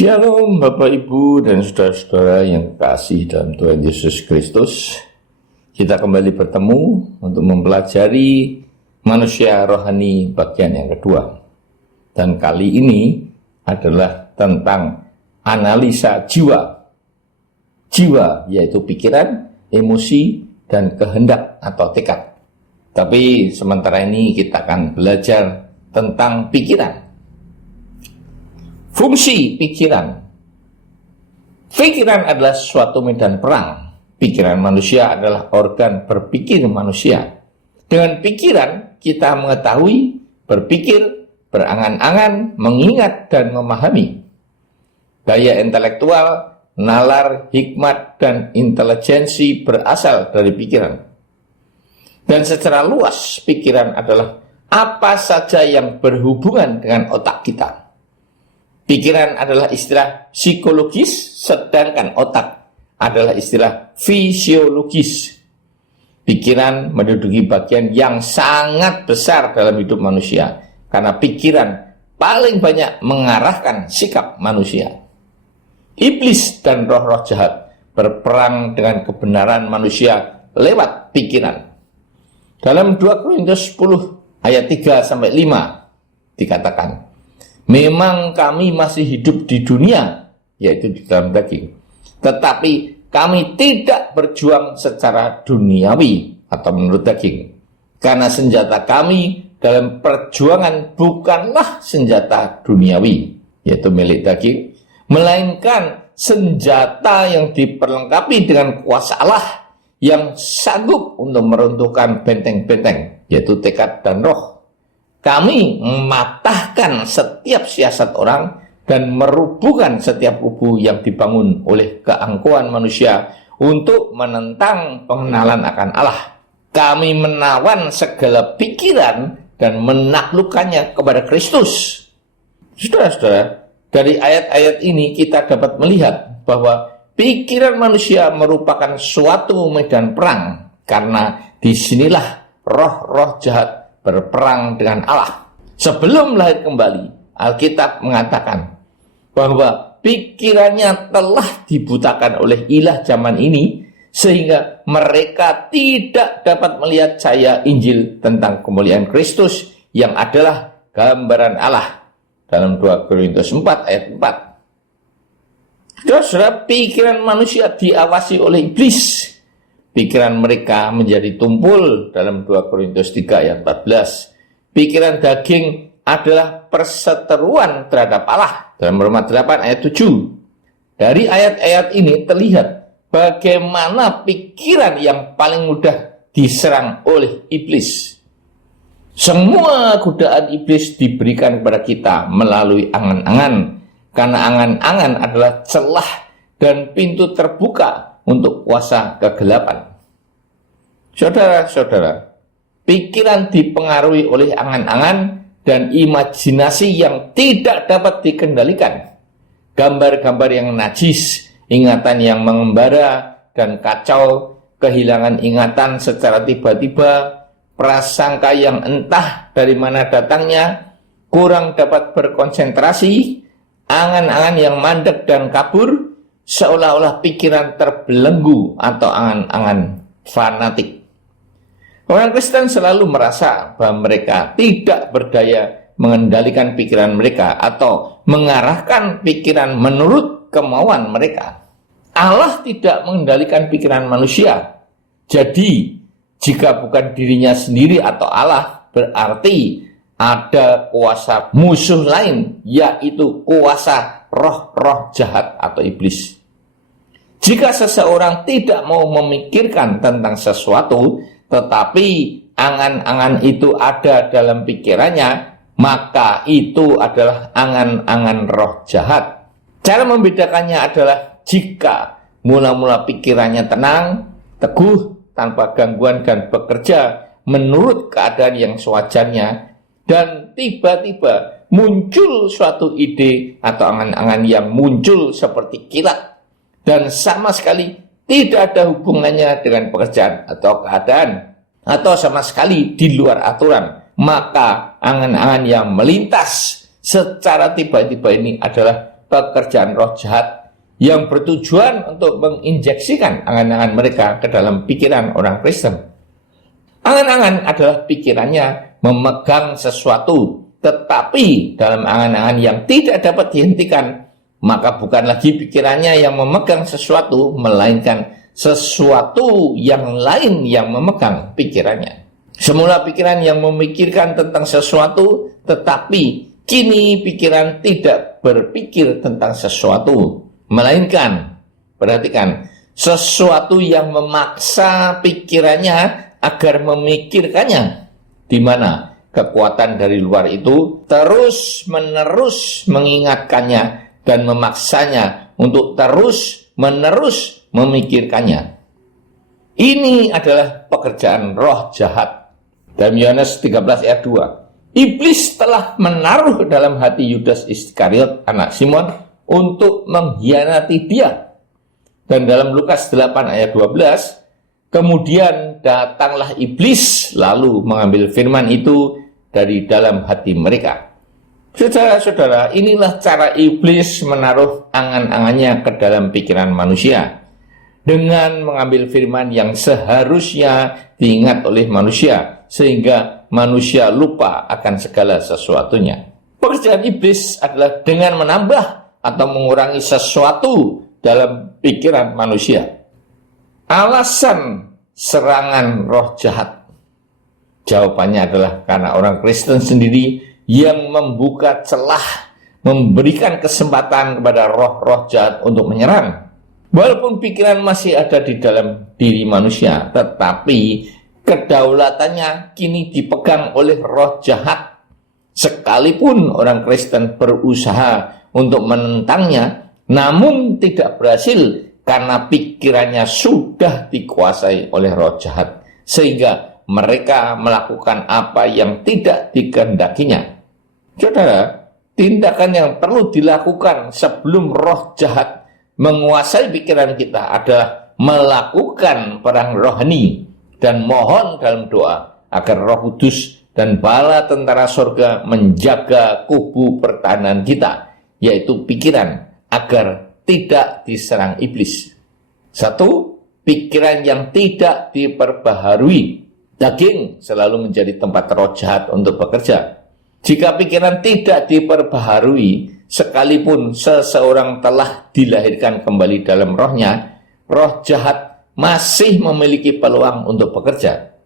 Shalom Bapak Ibu dan saudara-saudara yang kekasih dalam Tuhan Yesus Kristus. Kita kembali bertemu untuk mempelajari manusia rohani bagian yang kedua. Dan kali ini adalah tentang analisa jiwa. Jiwa yaitu pikiran, emosi, dan kehendak atau tekad. Tapi sementara ini kita akan belajar tentang pikiran. Fungsi pikiran. Pikiran adalah suatu medan perang. Pikiran manusia adalah organ berpikir manusia. Dengan pikiran kita mengetahui, berpikir, berangan-angan, mengingat, dan memahami. Daya intelektual, nalar, hikmat, dan intelijensi berasal dari pikiran. Dan secara luas, pikiran adalah apa saja yang berhubungan dengan otak kita. Pikiran adalah istilah psikologis, sedangkan otak adalah istilah fisiologis. Pikiran menduduki bagian yang sangat besar dalam hidup manusia, karena pikiran paling banyak mengarahkan sikap manusia. Iblis dan roh-roh jahat berperang dengan kebenaran manusia lewat pikiran. Dalam 2 Korintus 10 ayat 3-5 dikatakan, memang kami masih hidup di dunia, yaitu di dalam daging. Tetapi kami tidak berjuang secara duniawi atau menurut daging. Karena senjata kami dalam perjuangan bukanlah senjata duniawi, yaitu milik daging, melainkan senjata yang diperlengkapi dengan kuasa Allah yang sanggup untuk meruntuhkan benteng-benteng, yaitu tekad dan roh. Kami mematahkan setiap siasat orang dan merubuhkan setiap kubu yang dibangun oleh keangkuhan manusia untuk menentang pengenalan akan Allah. Kami menawan segala pikiran dan menaklukkannya kepada Kristus. Saudara-saudara, dari ayat-ayat ini kita dapat melihat bahwa pikiran manusia merupakan suatu medan perang, karena disinilah roh-roh jahat berperang dengan Allah. Sebelum lahir kembali, Alkitab mengatakan bahwa pikirannya telah dibutakan oleh ilah zaman ini, sehingga mereka tidak dapat melihat cahaya Injil tentang kemuliaan Kristus yang adalah gambaran Allah. Dalam 2 Korintus 4 ayat 4. Saudara, pikiran manusia diawasi oleh iblis. Pikiran mereka menjadi tumpul dalam 2 Korintus 3 ayat 14. Pikiran daging adalah perseteruan terhadap Allah dalam Roma 8 ayat 7. Dari ayat-ayat ini terlihat bagaimana pikiran yang paling mudah diserang oleh iblis. Semua godaan iblis diberikan kepada kita melalui angan-angan, karena angan-angan adalah celah dan pintu terbuka untuk kuasa kegelapan. Saudara-saudara, pikiran dipengaruhi oleh angan-angan dan imajinasi yang tidak dapat dikendalikan. Gambar-gambar yang najis, ingatan yang mengembara dan kacau, kehilangan ingatan secara tiba-tiba, prasangka yang entah dari mana datangnya, kurang dapat berkonsentrasi, angan-angan yang mandek dan kabur, seolah-olah pikiran terbelenggu atau angan-angan fanatik. Orang Kristen selalu merasa bahwa mereka tidak berdaya mengendalikan pikiran mereka atau mengarahkan pikiran menurut kemauan mereka. Allah tidak mengendalikan pikiran manusia. Jadi, jika bukan dirinya sendiri atau Allah, berarti ada kuasa musuh lain, yaitu kuasa roh-roh jahat atau iblis. Jika seseorang tidak mau memikirkan tentang sesuatu, tetapi angan-angan itu ada dalam pikirannya, maka itu adalah angan-angan roh jahat. Cara membedakannya adalah jika mula-mula pikirannya tenang, teguh, tanpa gangguan dan bekerja menurut keadaan yang sewajarnya, dan tiba-tiba muncul suatu ide atau angan-angan yang muncul seperti kilat dan sama sekali tidak ada hubungannya dengan pekerjaan atau keadaan, atau sama sekali di luar aturan, maka angan-angan yang melintas secara tiba-tiba ini adalah pekerjaan roh jahat yang bertujuan untuk menginjeksikan angan-angan mereka ke dalam pikiran orang Kristen. Angan-angan adalah pikirannya memegang sesuatu, tetapi dalam angan-angan yang tidak dapat dihentikan, maka bukan lagi pikirannya yang memegang sesuatu, melainkan sesuatu yang lain yang memegang pikirannya. Semula pikiran yang memikirkan tentang sesuatu, tetapi kini pikiran tidak berpikir tentang sesuatu, melainkan, perhatikan, sesuatu yang memaksa pikirannya agar memikirkannya, di mana kekuatan dari luar itu terus-menerus mengingatkannya dan memaksanya untuk terus-menerus memikirkannya. Ini adalah pekerjaan roh jahat. Dalam Yohanes 13 ayat 2, iblis telah menaruh dalam hati Yudas Iskariot, anak Simon, untuk mengkhianati dia. Dan dalam Lukas 8 ayat 12, kemudian datanglah iblis lalu mengambil firman itu dari dalam hati mereka. Saudara-saudara, inilah cara iblis menaruh angan-angannya ke dalam pikiran manusia dengan mengambil firman yang seharusnya diingat oleh manusia, sehingga manusia lupa akan segala sesuatunya. Pekerjaan iblis adalah dengan menambah atau mengurangi sesuatu dalam pikiran manusia. Alasan serangan roh jahat, jawabannya adalah karena orang Kristen sendiri yang membuka celah, memberikan kesempatan kepada roh-roh jahat untuk menyerang. Walaupun pikiran masih ada di dalam diri manusia, tetapi kedaulatannya kini dipegang oleh roh jahat. Sekalipun orang Kristen berusaha untuk menentangnya, namun tidak berhasil karena pikirannya sudah dikuasai oleh roh jahat, sehingga mereka melakukan apa yang tidak dikehendakinya. Saudara, tindakan yang perlu dilakukan sebelum roh jahat menguasai pikiran kita adalah melakukan perang rohani dan mohon dalam doa agar Roh Kudus dan bala tentara surga menjaga kubu pertahanan kita, yaitu pikiran, agar tidak diserang iblis. 1. Pikiran yang tidak diperbaharui. Daging selalu menjadi tempat roh jahat untuk bekerja. Jika pikiran tidak diperbaharui, sekalipun seseorang telah dilahirkan kembali dalam rohnya, roh jahat masih memiliki peluang untuk bekerja.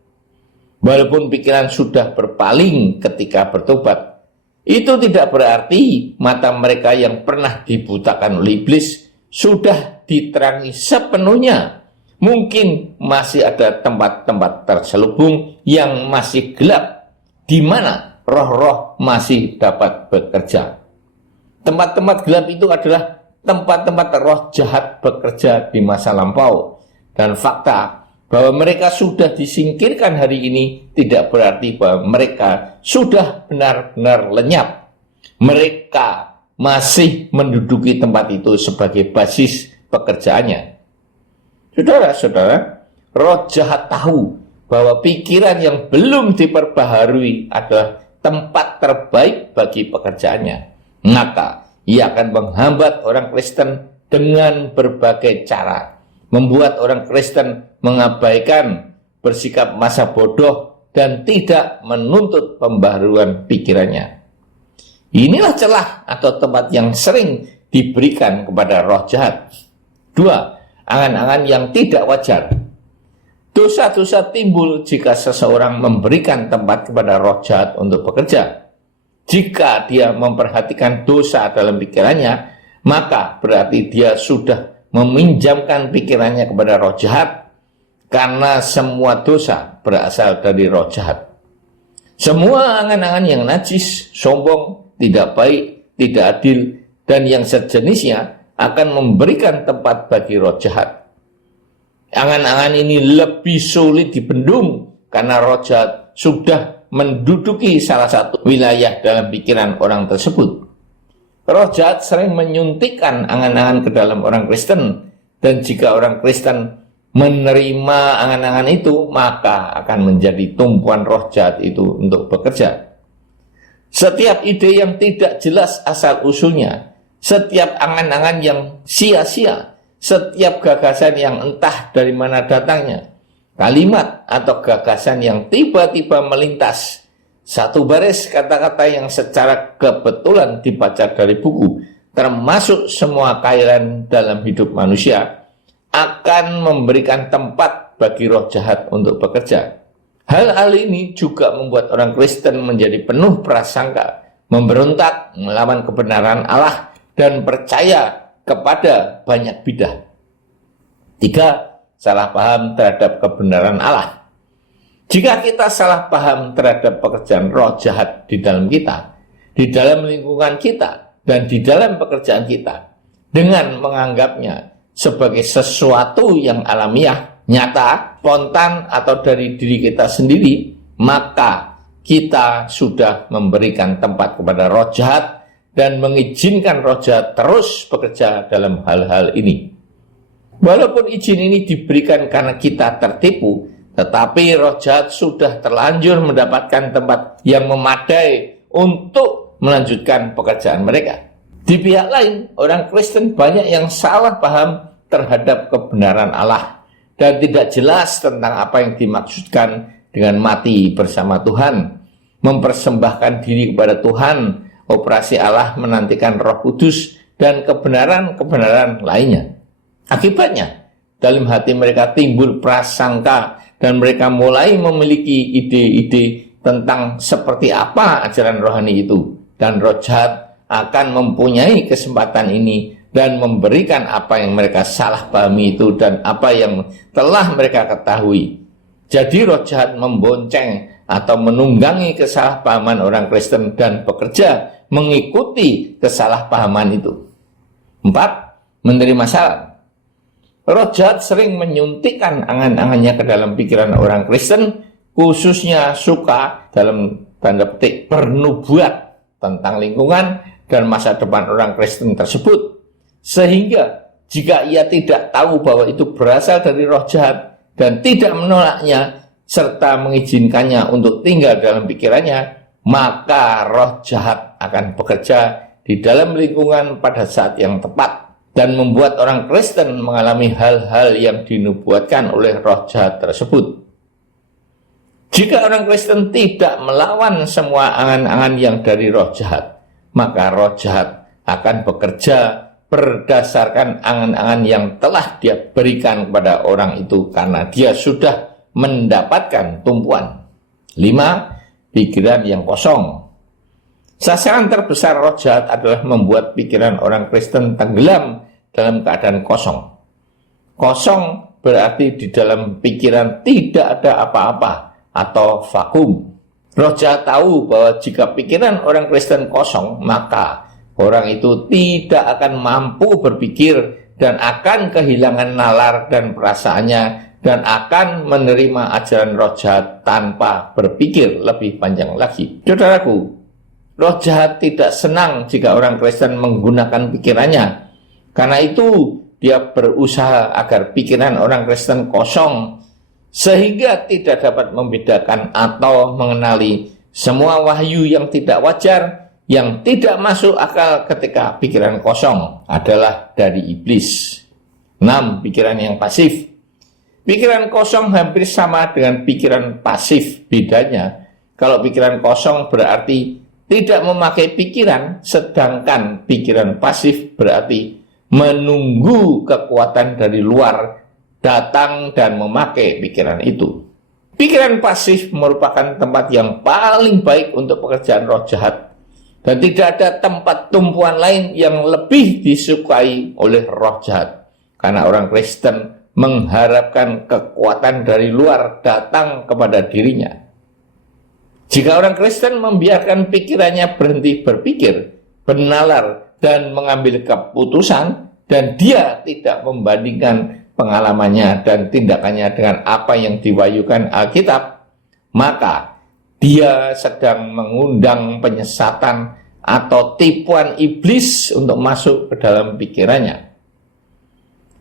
Walaupun pikiran sudah berpaling ketika bertobat, itu tidak berarti mata mereka yang pernah dibutakan oleh iblis sudah diterangi sepenuhnya. Mungkin masih ada tempat-tempat terselubung yang masih gelap, di mana roh-roh masih dapat bekerja. Tempat-tempat gelap itu adalah tempat-tempat roh jahat bekerja di masa lampau. Dan fakta bahwa mereka sudah disingkirkan hari ini tidak berarti bahwa mereka sudah benar-benar lenyap. Mereka masih menduduki tempat itu sebagai basis pekerjaannya. Saudara-saudara, roh jahat tahu bahwa pikiran yang belum diperbaharui adalah tempat terbaik bagi pekerjaannya. Maka ia akan menghambat orang Kristen dengan berbagai cara, membuat orang Kristen mengabaikan, bersikap masa bodoh, dan tidak menuntut pembaharuan pikirannya. Inilah celah atau tempat yang sering diberikan kepada roh jahat. 2. Angan-angan yang tidak wajar. Dosa-dosa timbul jika seseorang memberikan tempat kepada roh jahat untuk bekerja. Jika dia memperhatikan dosa dalam pikirannya, maka berarti dia sudah meminjamkan pikirannya kepada roh jahat, karena semua dosa berasal dari roh jahat. Semua angan-angan yang najis, sombong, tidak baik, tidak adil, dan yang sejenisnya akan memberikan tempat bagi roh jahat. Angan-angan ini lebih sulit dibendung karena roh jahat sudah menduduki salah satu wilayah dalam pikiran orang tersebut. Roh jahat sering menyuntikkan angan-angan ke dalam orang Kristen, dan jika orang Kristen menerima angan-angan itu, maka akan menjadi tumpuan roh jahat itu untuk bekerja. Setiap ide yang tidak jelas asal-usulnya, setiap angan-angan yang sia-sia, setiap gagasan yang entah dari mana datangnya, kalimat atau gagasan yang tiba-tiba melintas, satu baris kata-kata yang secara kebetulan dibaca dari buku, termasuk semua kairan dalam hidup manusia, akan memberikan tempat bagi roh jahat untuk bekerja. Hal-hal ini juga membuat orang Kristen menjadi penuh prasangka, memberontak melawan kebenaran Allah, dan percaya kepada banyak bidah. 3. Salah paham terhadap kebenaran Allah. Jika kita salah paham terhadap pekerjaan roh jahat di dalam kita, di dalam lingkungan kita, dan di dalam pekerjaan kita, dengan menganggapnya sebagai sesuatu yang alamiah, nyata, spontan, atau dari diri kita sendiri, maka kita sudah memberikan tempat kepada roh jahat dan mengizinkan roh jahat terus bekerja dalam hal-hal ini. Walaupun izin ini diberikan karena kita tertipu, tetapi roh jahat sudah terlanjur mendapatkan tempat yang memadai untuk melanjutkan pekerjaan mereka. Di pihak lain, orang Kristen banyak yang salah paham terhadap kebenaran Allah dan tidak jelas tentang apa yang dimaksudkan dengan mati bersama Tuhan, mempersembahkan diri kepada Tuhan, operasi Allah menantikan Roh Kudus, dan kebenaran-kebenaran lainnya. Akibatnya, dalam hati mereka timbul prasangka dan mereka mulai memiliki ide-ide tentang seperti apa ajaran rohani itu, dan roh jahat akan mempunyai kesempatan ini dan memberikan apa yang mereka salah pahami itu dan apa yang telah mereka ketahui. Jadi roh jahat membonceng atau menunggangi kesalahpahaman orang Kristen dan bekerja mengikuti kesalahpahaman itu. 4. Menerima saran. Roh jahat sering menyuntikkan angan-angannya ke dalam pikiran orang Kristen, khususnya suka dalam tanda petik bernubuat tentang lingkungan dan masa depan orang Kristen tersebut. Sehingga jika ia tidak tahu bahwa itu berasal dari roh jahat dan tidak menolaknya serta mengizinkannya untuk tinggal dalam pikirannya, maka roh jahat akan bekerja di dalam lingkungan pada saat yang tepat dan membuat orang Kristen mengalami hal-hal yang dinubuatkan oleh roh jahat tersebut. Jika orang Kristen tidak melawan semua angan-angan yang dari roh jahat, maka roh jahat akan bekerja berdasarkan angan-angan yang telah dia berikan kepada orang itu karena dia sudah mendapatkan tumpuan. 5. Pikiran yang kosong. Sasaran terbesar roh jahat adalah membuat pikiran orang Kristen tenggelam dalam keadaan kosong. Kosong berarti di dalam pikiran tidak ada apa-apa atau vakum. Roh jahat tahu bahwa jika pikiran orang Kristen kosong, maka orang itu tidak akan mampu berpikir dan akan kehilangan nalar dan perasaannya dan akan menerima ajaran roh jahat tanpa berpikir lebih panjang lagi. Saudaraku, roh jahat tidak senang jika orang Kristen menggunakan pikirannya. Karena itu dia berusaha agar pikiran orang Kristen kosong sehingga tidak dapat membedakan atau mengenali semua wahyu yang tidak wajar, yang tidak masuk akal ketika pikiran kosong adalah dari iblis. 6. Pikiran yang pasif. Pikiran kosong hampir sama dengan pikiran pasif. Bedanya, kalau pikiran kosong berarti tidak memakai pikiran, sedangkan pikiran pasif berarti menunggu kekuatan dari luar datang dan memakai pikiran itu. Pikiran pasif merupakan tempat yang paling baik untuk pekerjaan roh jahat. Dan tidak ada tempat tumpuan lain yang lebih disukai oleh roh jahat. Karena orang Kristen mengharapkan kekuatan dari luar datang kepada dirinya. Jika orang Kristen membiarkan pikirannya berhenti berpikir, bernalar, dan mengambil keputusan, dan dia tidak membandingkan pengalamannya dan tindakannya dengan apa yang diwahyukan Alkitab, maka dia sedang mengundang penyesatan atau tipuan iblis untuk masuk ke dalam pikirannya.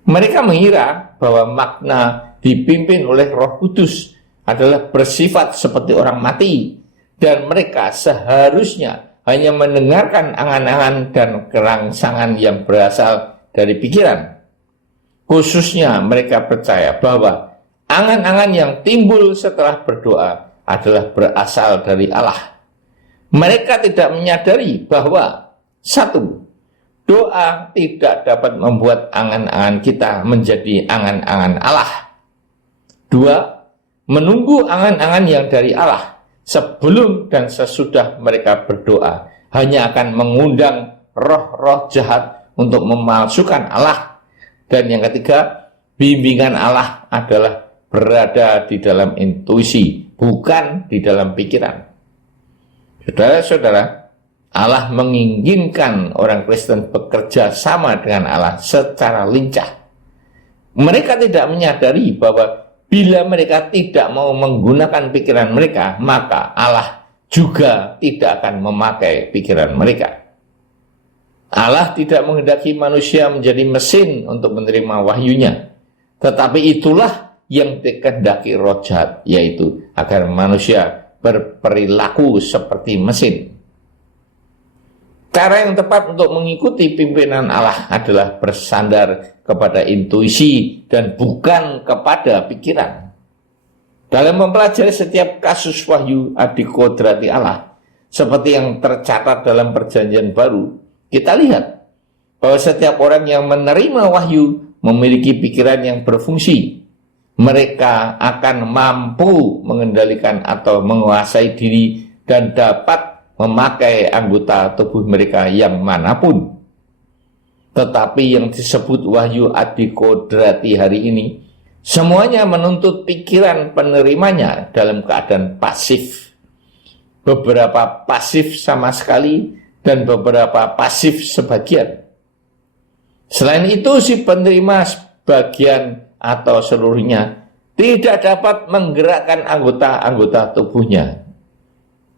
Mereka mengira bahwa makna dipimpin oleh Roh Kudus adalah bersifat seperti orang mati, dan mereka seharusnya hanya mendengarkan angan-angan dan kerangsangan yang berasal dari pikiran. Khususnya mereka percaya bahwa angan-angan yang timbul setelah berdoa adalah berasal dari Allah. Mereka tidak menyadari bahwa satu, doa tidak dapat membuat angan-angan kita menjadi angan-angan Allah. Dua, menunggu angan-angan yang dari Allah sebelum dan sesudah mereka berdoa hanya akan mengundang roh-roh jahat untuk memalsukan Allah. Dan yang ketiga, bimbingan Allah adalah berada di dalam intuisi, bukan di dalam pikiran. Saudara-saudara, Allah menginginkan orang Kristen bekerja sama dengan Allah secara lincah. Mereka tidak menyadari bahwa bila mereka tidak mau menggunakan pikiran mereka, maka Allah juga tidak akan memakai pikiran mereka. Allah tidak menghendaki manusia menjadi mesin untuk menerima wahyunya, tetapi itulah yang dikehendaki roh jahat, yaitu agar manusia berperilaku seperti mesin. Cara yang tepat untuk mengikuti pimpinan Allah adalah bersandar kepada intuisi dan bukan kepada pikiran. Dalam mempelajari setiap kasus wahyu adikodrati Allah, seperti yang tercatat dalam Perjanjian Baru, kita lihat bahwa setiap orang yang menerima wahyu memiliki pikiran yang berfungsi. Mereka akan mampu mengendalikan atau menguasai diri dan dapat memakai anggota tubuh mereka yang manapun. Tetapi yang disebut wahyu adikodrati hari ini, semuanya menuntut pikiran penerimanya dalam keadaan pasif. Beberapa pasif sama sekali dan beberapa pasif sebagian. Selain itu, si penerima sebagian atau seluruhnya tidak dapat menggerakkan anggota-anggota tubuhnya.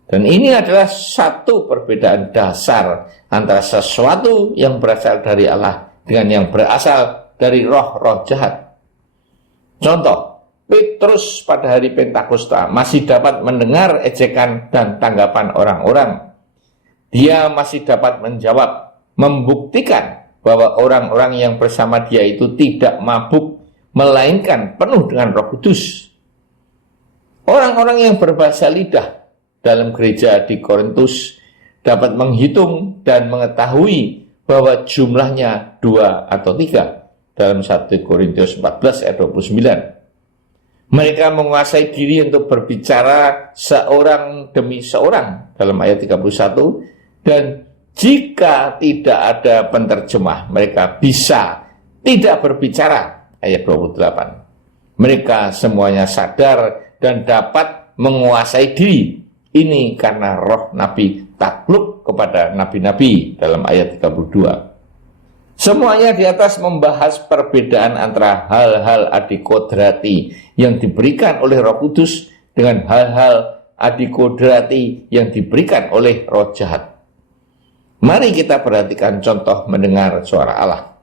Dan ini adalah satu perbedaan dasar antara sesuatu yang berasal dari Allah dengan yang berasal dari roh-roh jahat. Contoh, Petrus pada hari Pentakosta masih dapat mendengar ejekan dan tanggapan orang-orang. Dia masih dapat menjawab, membuktikan bahwa orang-orang yang bersama dia itu tidak mabuk, melainkan penuh dengan Roh Kudus. Orang-orang yang berbahasa lidah dalam gereja di Korintus dapat menghitung dan mengetahui bahwa jumlahnya 2 atau 3 dalam 1 Korintus 14 ayat 29. Mereka menguasai diri untuk berbicara seorang demi seorang dalam ayat 31, dan jika tidak ada penterjemah mereka bisa tidak berbicara ayat 28. Mereka semuanya sadar dan dapat menguasai diri. Ini karena roh nabi takluk kepada nabi-nabi dalam ayat 32. Semuanya di atas membahas perbedaan antara hal-hal adikodrati yang diberikan oleh Roh Kudus dengan hal-hal adikodrati yang diberikan oleh roh jahat. Mari kita perhatikan contoh mendengar suara Allah.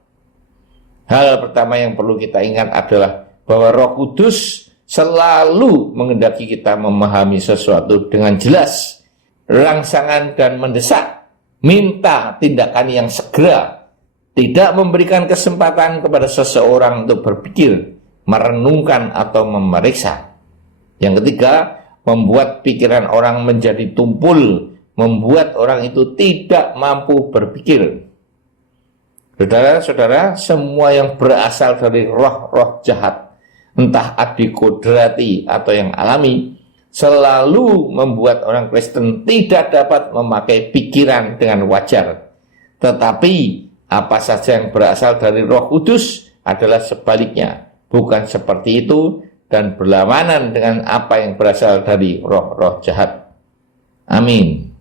Hal pertama yang perlu kita ingat adalah bahwa Roh Kudus selalu menghendaki kita memahami sesuatu dengan jelas, rangsangan dan mendesak, minta tindakan yang segera, tidak memberikan kesempatan kepada seseorang untuk berpikir, merenungkan atau memeriksa. Yang ketiga, membuat pikiran orang menjadi tumpul, membuat orang itu tidak mampu berpikir. Saudara-saudara, semua yang berasal dari roh-roh jahat, entah adikodrati atau yang alami, selalu membuat orang Kristen tidak dapat memakai pikiran dengan wajar. Tetapi apa saja yang berasal dari Roh Kudus adalah sebaliknya, bukan seperti itu dan berlawanan dengan apa yang berasal dari roh-roh jahat. Amin.